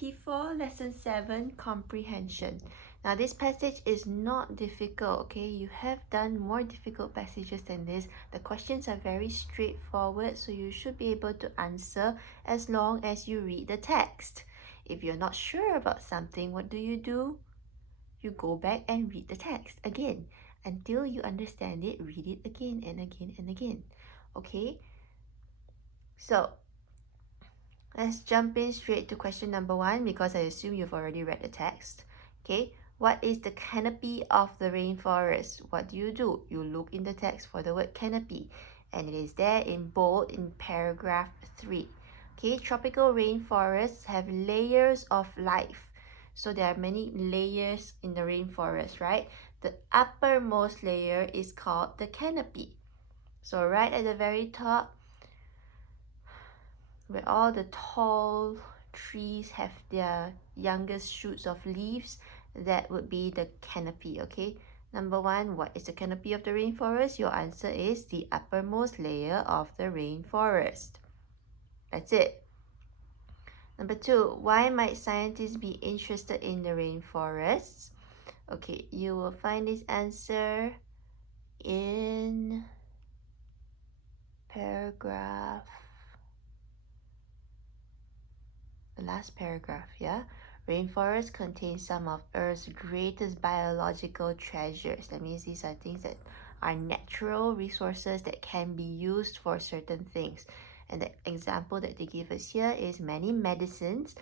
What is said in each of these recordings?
AP4 Lesson 7 Comprehension. Now this passage is not difficult, okay? You have done more difficult passages than this. The questions are very straightforward, so you should be able to answer as long as you read the text. If you're not sure about something, what do? You go back and read the text again. Until you understand it, read it again and again and again. Okay? So, let's jump in straight to question number 1 because I assume you've already read the text. Okay, what is the canopy of the rainforest? What do? You look in the text for the word canopy, and it is there in bold in paragraph 3. Okay, tropical rainforests have layers of life. So there are many layers in the rainforest, right? The uppermost layer is called the canopy. So right at the very top, where all the tall trees have their youngest shoots of leaves, that would be the canopy, okay? Number 1, what is the canopy of the rainforest? Your answer is the uppermost layer of the rainforest. That's it. Number 2, why might scientists be interested in the rainforests? Okay, you will find this answer in the last paragraph, yeah? Rainforests contain some of Earth's greatest biological treasures. That means these are things that are natural resources that can be used for certain things. And the example that they give us here is many medicines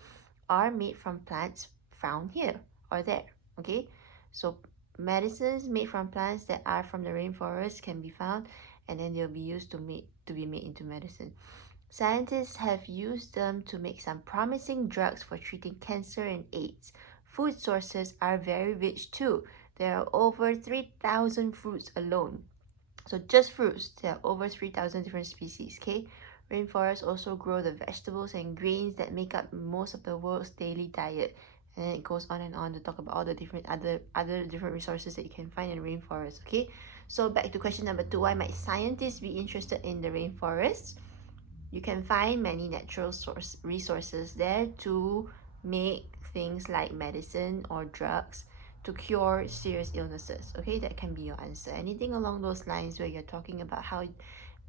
are made from plants found here or there, okay? So medicines made from plants that are from the rainforest can be found, and then they'll be used to be made into medicine. Scientists have used them to make some promising drugs for treating cancer and AIDS. Food sources are very rich too. There are over 3,000 fruits alone. So just fruits, there are over 3,000 different species, okay? Rainforests also grow the vegetables and grains that make up most of the world's daily diet. And then it goes on and on to talk about all the different other different resources that you can find in rainforests, okay? So back to question number 2, why might scientists be interested in the rainforests? You can find many natural resources there to make things like medicine or drugs to cure serious illnesses. Okay, that can be your answer. Anything along those lines where you're talking about how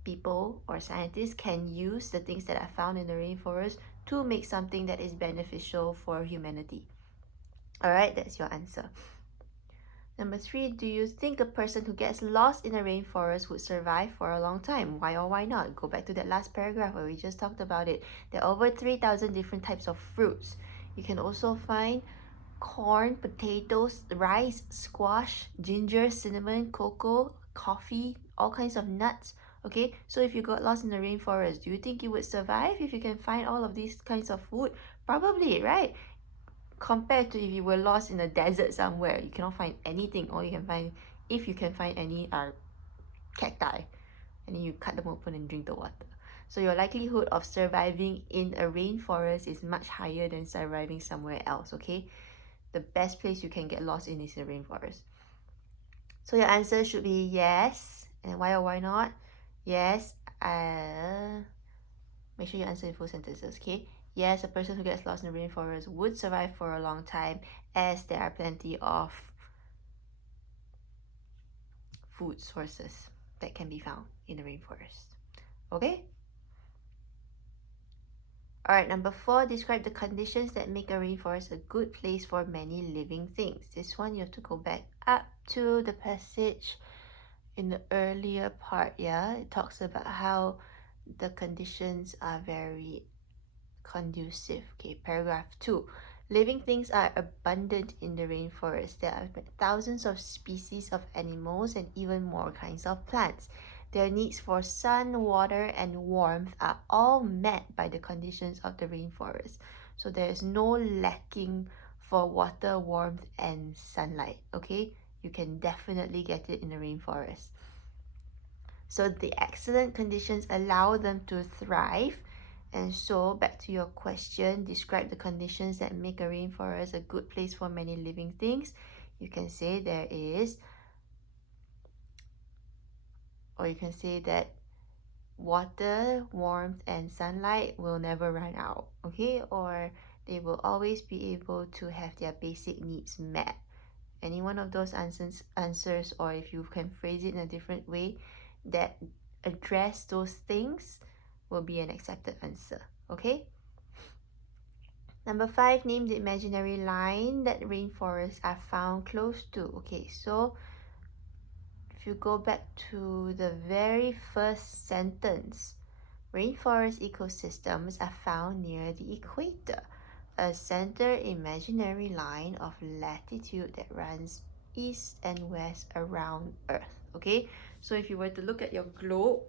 people or scientists can use the things that are found in the rainforest to make something that is beneficial for humanity. Alright, that's your answer. Number 3, do you think a person who gets lost in a rainforest would survive for a long time? Why or why not? Go back to that last paragraph where we just talked about it. There are over 3,000 different types of fruits. You can also find corn, potatoes, rice, squash, ginger, cinnamon, cocoa, coffee, all kinds of nuts. Okay, so if you got lost in the rainforest, do you think you would survive if you can find all of these kinds of food? Probably, right? Compared to if you were lost in a desert somewhere, you cannot find anything. All you can find, if you can find any, are cacti, and then you cut them open and drink the water. So your likelihood of surviving in a rainforest is much higher than surviving somewhere else, okay? The best place you can get lost in is the rainforest. So your answer should be yes. And why or why not? Yes. Make sure you answer in full sentences, okay? Yes, a person who gets lost in the rainforest would survive for a long time, as there are plenty of food sources that can be found in the rainforest. Okay? Alright, number 4, describe the conditions that make a rainforest a good place for many living things. This one you have to go back up to the passage in the earlier part, yeah? It talks about how the conditions are very conducive. Okay, paragraph 2. Living things are abundant in the rainforest. There are thousands of species of animals and even more kinds of plants. Their needs for sun, water, and warmth are all met by the conditions of the rainforest. So there is no lacking for water, warmth, and sunlight. Okay, you can definitely get it in the rainforest. So the excellent conditions allow them to thrive. And so back to your question, describe the conditions that make a rainforest a good place for many living things. You can say there is, or you can say that water, warmth, and sunlight will never run out, okay? Or they will always be able to have their basic needs met. Any one of those answers, or if you can phrase it in a different way that address those things, will be an accepted answer. Okay? Number 5, name the imaginary line that rainforests are found close to. Okay, so if you go back to the very first sentence, rainforest ecosystems are found near the equator, a center imaginary line of latitude that runs east and west around Earth. Okay, so if you were to look at your globe,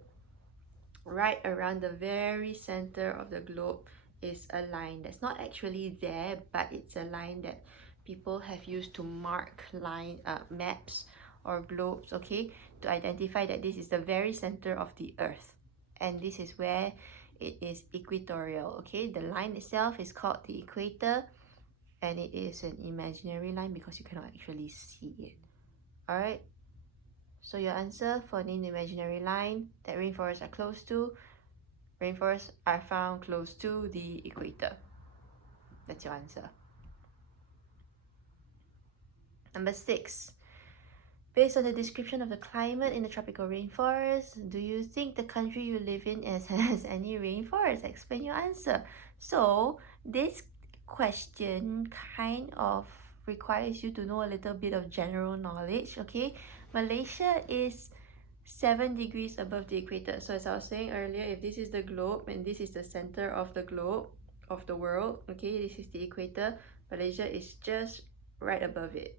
right around the very center of the globe is a line that's not actually there, but it's a line that people have used to mark maps or globes, okay, to identify that this is the very center of the Earth, and this is where it is equatorial. Okay, the line itself is called the equator, and it is an imaginary line because you cannot actually see it. All right, so your answer for name the imaginary line that rainforests are close to: rainforests are found close to the equator. That's your answer. Number 6. Based on the description of the climate in the tropical rainforest, do you think the country you live in has any rainforest? Explain your answer. So this question kind of requires you to know a little bit of general knowledge. Okay, Malaysia is 7 degrees above the equator. So as I was saying earlier, if this is the globe and this is the center of the globe, of the world, okay, this is the equator, Malaysia is just right above it.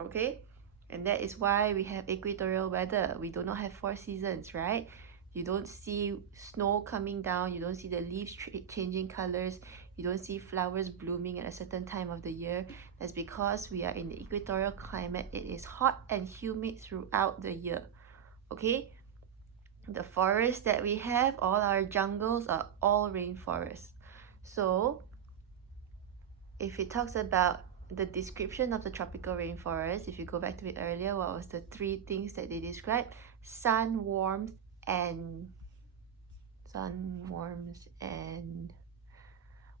Okay, and that is why we have equatorial weather. We do not have 4 seasons, right? You don't see snow coming down, you don't see the leaves changing colors, you don't see flowers blooming at a certain time of the year. That's because we are in the equatorial climate. It is hot and humid throughout the year. Okay, the forests that we have, all our jungles, are all rainforests. So if it talks about the description of the tropical rainforest, if you go back to it earlier, what was the 3 things that they described? Sun, warmth, and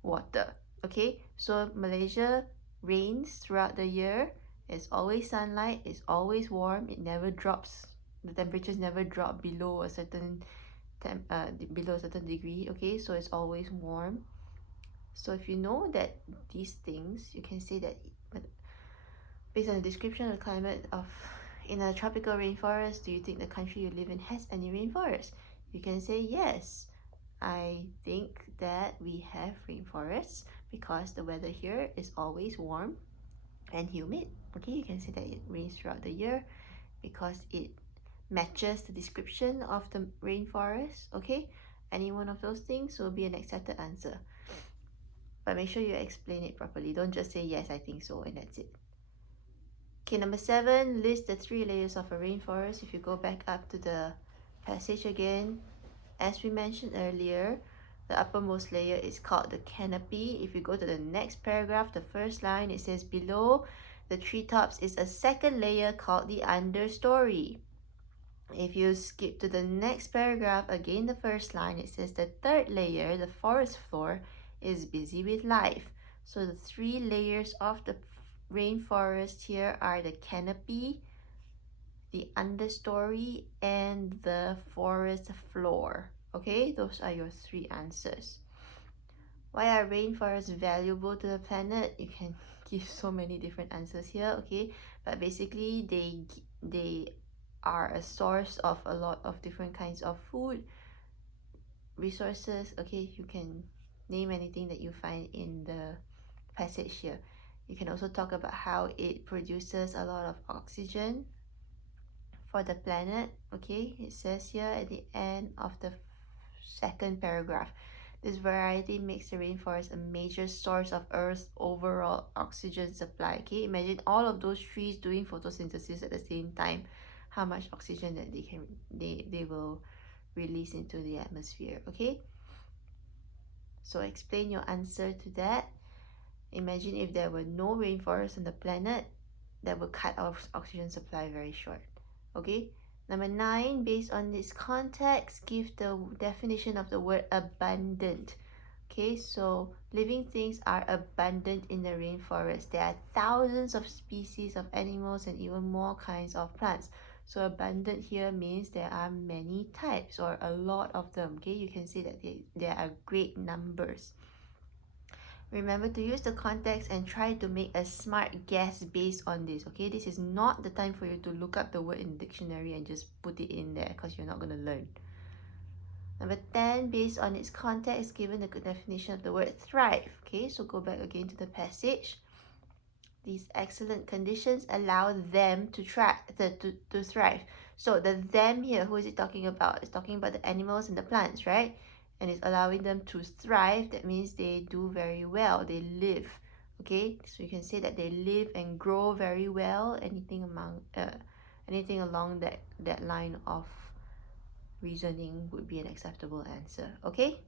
water. Okay, so Malaysia rains throughout the year. It's always sunlight, it's always warm, it never drops, the temperatures never drop below a certain degree. Okay, so it's always warm. So if you know that these things, you can say that based on the description of the climate of in a tropical rainforest, do you think the country you live in has any rainforest? You can say yes. I think that we have rainforests because the weather here is always warm and humid. Okay, you can say that it rains throughout the year because it matches the description of the rainforest. Okay, any one of those things will be an accepted answer. But make sure you explain it properly. Don't just say yes, I think so, and that's it. Okay, number 7, list the 3 layers of a rainforest. If you go back up to the passage again, as we mentioned earlier, the uppermost layer is called the canopy. If you go to the next paragraph, the first line, it says below the treetops is a second layer called the understory. If you skip to the next paragraph, again the first line, it says the third layer, the forest floor, is busy with life. So the 3 layers of the rainforest here are the canopy, the understory, and the forest floor. Okay, those are your 3 answers. Why are rainforests valuable to the planet? You can give so many different answers here, okay, but basically they are a source of a lot of different kinds of food resources. Okay, you can name anything that you find in the passage here. You can also talk about how it produces a lot of oxygen for the planet. Okay, it says here at the end of the second paragraph, this variety makes the rainforest a major source of Earth's overall oxygen supply. Okay, imagine all of those trees doing photosynthesis at the same time, how much oxygen that they will release into the atmosphere. Okay, so explain your answer to that. Imagine if there were no rainforests on the planet, that would cut our oxygen supply very short. Okay, number 9, based on this context, give the definition of the word abundant. Okay, so living things are abundant in the rainforest. There are thousands of species of animals and even more kinds of plants. So abundant here means there are many types or a lot of them. Okay, you can see that there are great numbers. Remember to use the context and try to make a smart guess based on this. Okay, this is not the time for you to look up the word in the dictionary and just put it in there because you're not going to learn. Number 10, based on its context, given the good definition of the word thrive. Okay, so go back again to the passage. These excellent conditions allow them to thrive. So the them here, who is it talking about? It's talking about the animals and the plants, right? And it's allowing them to thrive. That means they do very well. They live. Okay, so you can say that they live and grow very well. Anything along that line of reasoning would be an acceptable answer. Okay.